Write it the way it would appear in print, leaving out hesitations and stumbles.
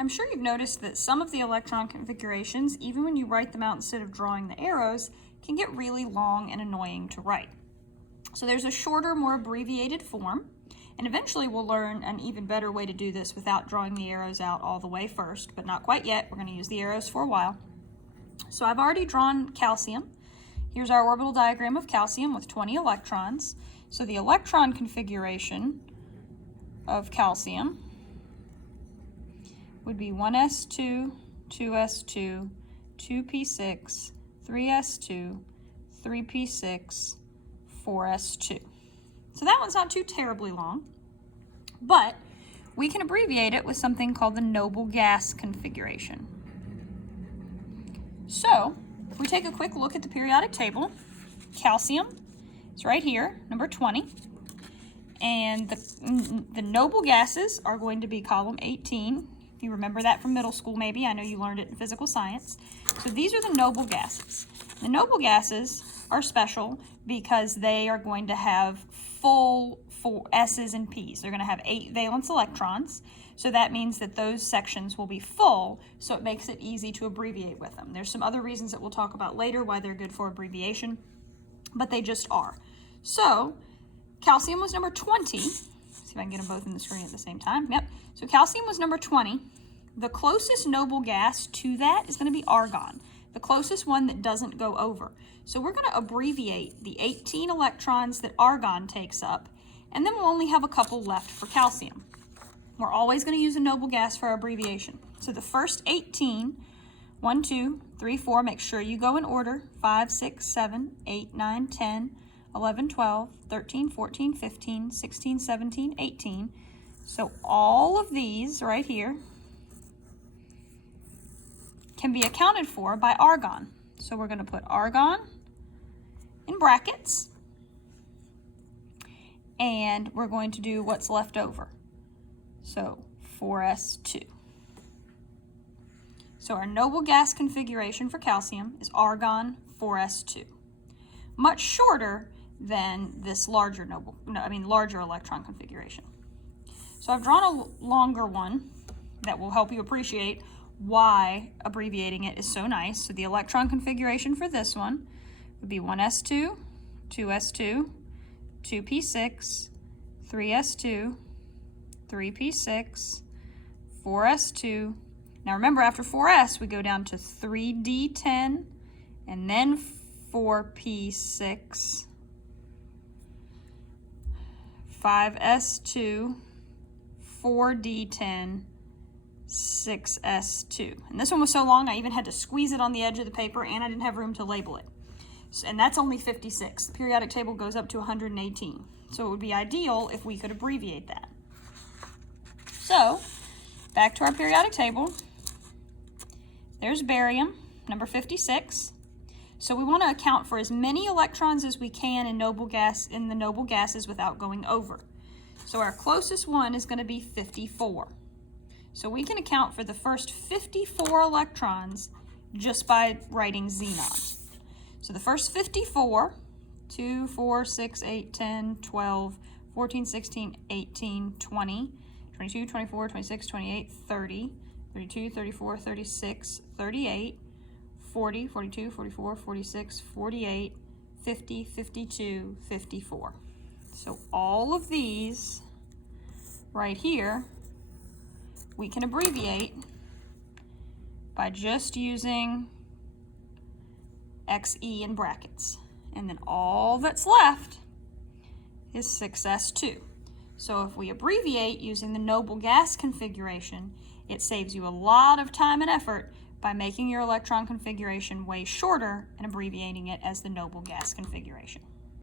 I'm sure you've noticed that some of the electron configurations, even when you write them out instead of drawing the arrows, can get really long and annoying to write. So there's a shorter, more abbreviated form, and eventually we'll learn an even better way to do this without drawing the arrows out all the way first, but not quite yet. We're going to use the arrows for a while. So I've already drawn calcium. Here's our orbital diagram of calcium with 20 electrons. So the electron configuration of calcium would be 1s2, 2s2, 2p6, 3s2, 3p6, 4s2. So that one's not too terribly long, but we can abbreviate it with something called the noble gas configuration. So if we take a quick look at the periodic table, calcium is right here, number 20, and the noble gases are going to be column 18. You remember that from middle school maybe. I know you learned it in physical science. So these are the noble gases. The noble gases are special because they are going to have full S's and P's. They're going to have 8 valence electrons. So that means that those sections will be full, so it makes it easy to abbreviate with them. There's some other reasons that we'll talk about later why they're good for abbreviation, but they just are. So calcium was number 20. Let's see if I can get them both in the screen at the same time. Yep. So calcium was number 20. The closest noble gas to that is going to be argon, the closest one that doesn't go over. So we're going to abbreviate the 18 electrons that argon takes up, and then we'll only have a couple left for calcium. We're always going to use a noble gas for our abbreviation. So the first 18, 1, 2, 3, 4, make sure you go in order, 5, 6, 7, 8, 9, 10, 11, 12, 13, 14, 15, 16, 17, 18. So all of these right here can be accounted for by argon. So we're going to put argon in brackets, and we're going to do what's left over. So 4s2. So our noble gas configuration for calcium is argon 4s2. Much shorter than this larger electron configuration. So I've drawn a longer one that will help you appreciate why abbreviating it is so nice. So the electron configuration for this one would be 1s2, 2s2, 2p6, 3s2, 3p6, 4s2. Now remember, after 4s, we go down to 3d10 and then 4p6, 5s2, 4d10, 6s2. And this one was so long, I even had to squeeze it on the edge of the paper, and I didn't have room to label it. And that's only 56. The periodic table goes up to 118. So it would be ideal if we could abbreviate that. So, back to our periodic table. There's barium, number 56. So we want to account for as many electrons as we can in the noble gases without going over. So our closest one is going to be 54. So we can account for the first 54 electrons just by writing xenon. So the first 54, 2, 4, 6, 8, 10, 12, 14, 16, 18, 20, 22, 24, 26, 28, 30, 32, 34, 36, 38, 40, 42, 44, 46, 48, 50, 52, 54. So all of these right here, we can abbreviate by just using XE in brackets. And then all that's left is 6s2. So if we abbreviate using the noble gas configuration, it saves you a lot of time and effort by making your electron configuration way shorter and abbreviating it as the noble gas configuration.